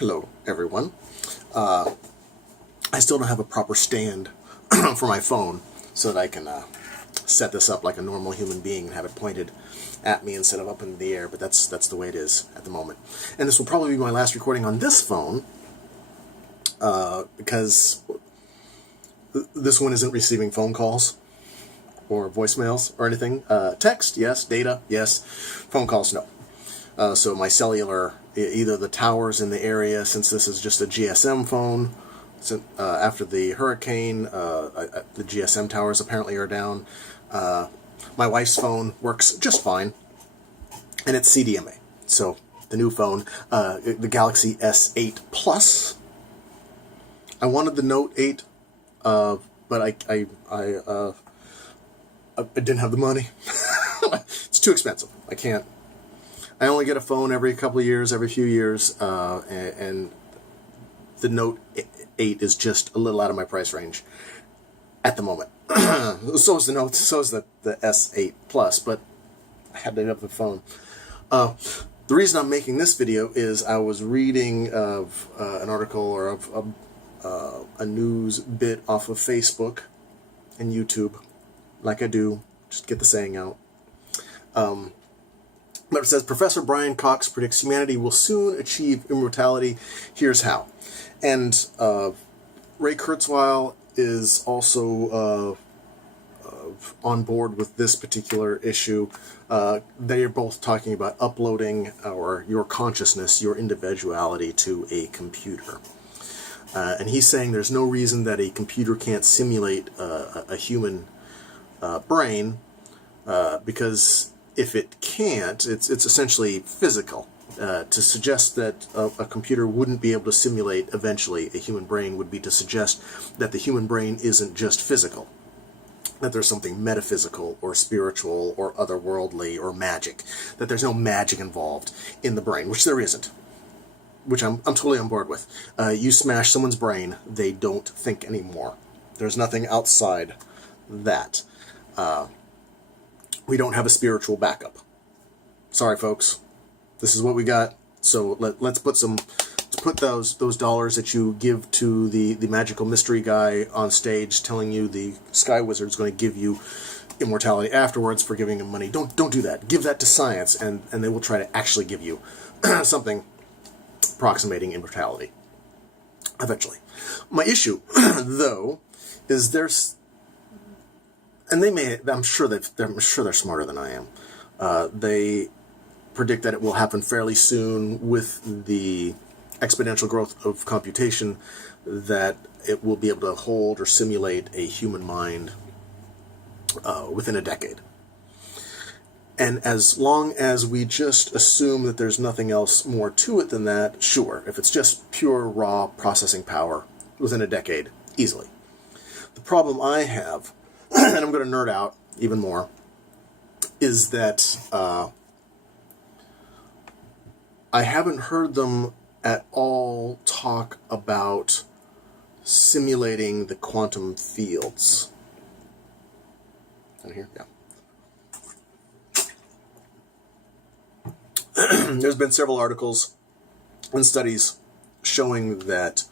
Hello, everyone. I still don't have a proper stand for my phone so that I can set this up like a normal human being and have it pointed at me instead of up in the air, but that's the way it is at the moment. And this will probably be my last recording on this phone because this one isn't receiving phone calls or voicemails or anything. Text, yes. Data, yes. Phone calls, no. So my cellular, either the towers in the area, since this is just a GSM phone, after the hurricane, the GSM towers apparently are down. My wife's phone works just fine, and it's CDMA. So the new phone, the Galaxy S8 Plus. I wanted the Note 8, but I didn't have the money. It's too expensive. I can't. I only get a phone every couple of years, every few years, and the Note 8 is just a little out of my price range at the moment. So is the Note, so is the S8 Plus, but I had to have the phone. The reason I'm making this video is I was reading of an article or of a news bit off of Facebook and YouTube, like I do, just get the saying out. But it says, Professor Brian Cox predicts humanity will soon achieve immortality. Here's how. And Ray Kurzweil is also on board with this particular issue. They are both talking about uploading your consciousness, your individuality to a computer. And he's saying there's no reason that a computer can't simulate a human brain, because if it can't, it's essentially physical. To suggest that a computer wouldn't be able to simulate eventually a human brain would be to suggest that the human brain isn't just physical, that there's something metaphysical or spiritual or otherworldly or magic, that there's no magic involved in the brain, which there isn't, which I'm totally on board with. You smash someone's brain, they don't think anymore. There's nothing outside that. We don't have a spiritual backup. Sorry, folks. This is what we got. So let's put those dollars that you give to the magical mystery guy on stage telling you the Sky Wizard's going to give you immortality afterwards for giving him money. Don't do that. Give that to science, and they will try to actually give you something approximating immortality eventually. My issue, though, is and I'm sure they're smarter than I am. They predict that it will happen fairly soon with the exponential growth of computation, that it will be able to hold or simulate a human mind within a decade. And as long as we just assume that there's nothing else more to it than that, sure, if it's just pure raw processing power within a decade, easily. The problem I have, and I'm going to nerd out even more, is that I haven't heard them at all talk about simulating the quantum fields. Down here? Yeah. There's been several articles and studies showing that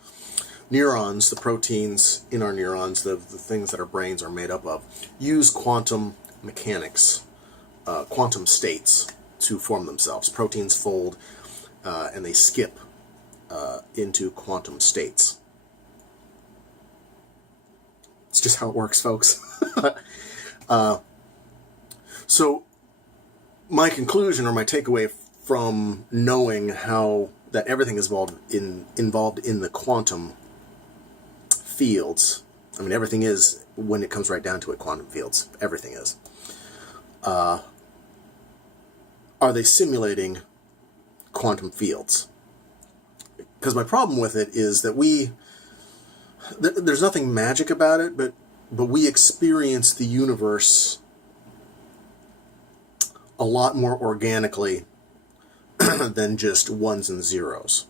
neurons, the proteins in our neurons, the things that our brains are made up of, use quantum mechanics, quantum states to form themselves. Proteins fold and they skip into quantum states. It's just how it works, folks. So my conclusion or my takeaway from knowing how that everything is involved in the quantum fields, I mean, everything is, when it comes right down to it, quantum fields. Everything is. Are they simulating quantum fields? Because my problem with it is that there's nothing magic about it, but we experience the universe a lot more organically than just ones and zeros.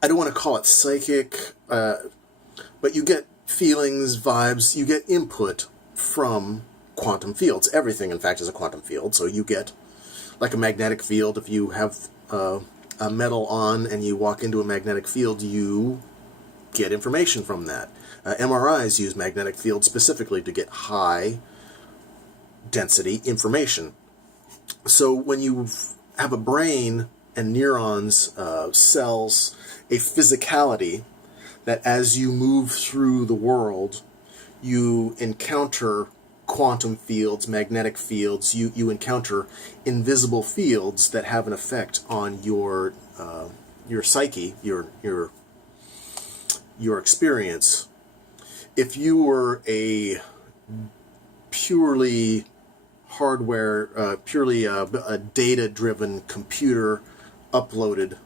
I don't want to call it psychic, but you get feelings, vibes, you get input from quantum fields. Everything, in fact, is a quantum field, so you get like a magnetic field. If you have a metal on and you walk into a magnetic field, you get information from that. MRIs use magnetic fields specifically to get high density information. So when you have a brain and neurons, cells, a physicality that as you move through the world, you encounter quantum fields, magnetic fields, you encounter invisible fields that have an effect on your psyche, your experience. If you were a purely hardware, purely a data-driven, computer-uploaded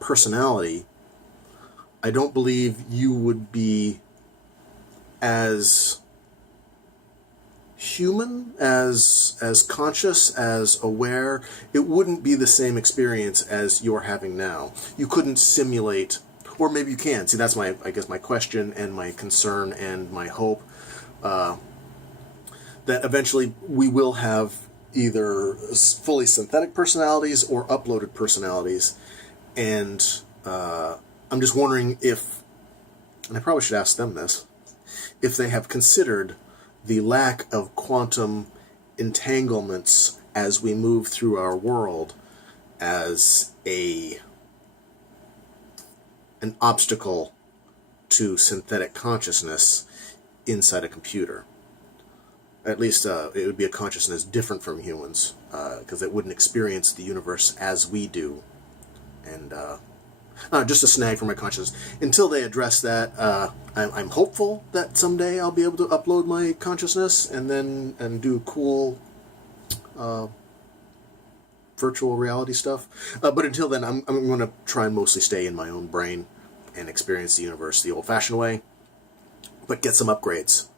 personality, I don't believe you would be as human, as conscious, as aware. It wouldn't be the same experience as you're having now. You couldn't simulate, or maybe you can. See, that's my question and my concern and my hope, that eventually we will have either fully synthetic personalities or uploaded personalities. And I'm just wondering if, and I probably should ask them this, if they have considered the lack of quantum entanglements as we move through our world as an obstacle to synthetic consciousness inside a computer. At least it would be a consciousness different from humans, because it wouldn't experience the universe as we do. And just a snag for my consciousness. Until they address that, I'm hopeful that someday I'll be able to upload my consciousness and do cool virtual reality stuff. But until then, I'm going to try and mostly stay in my own brain and experience the universe the old-fashioned way, but get some upgrades.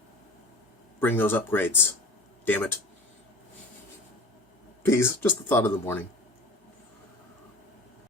Bring those upgrades. Damn it. Peace. Just the thought of the morning.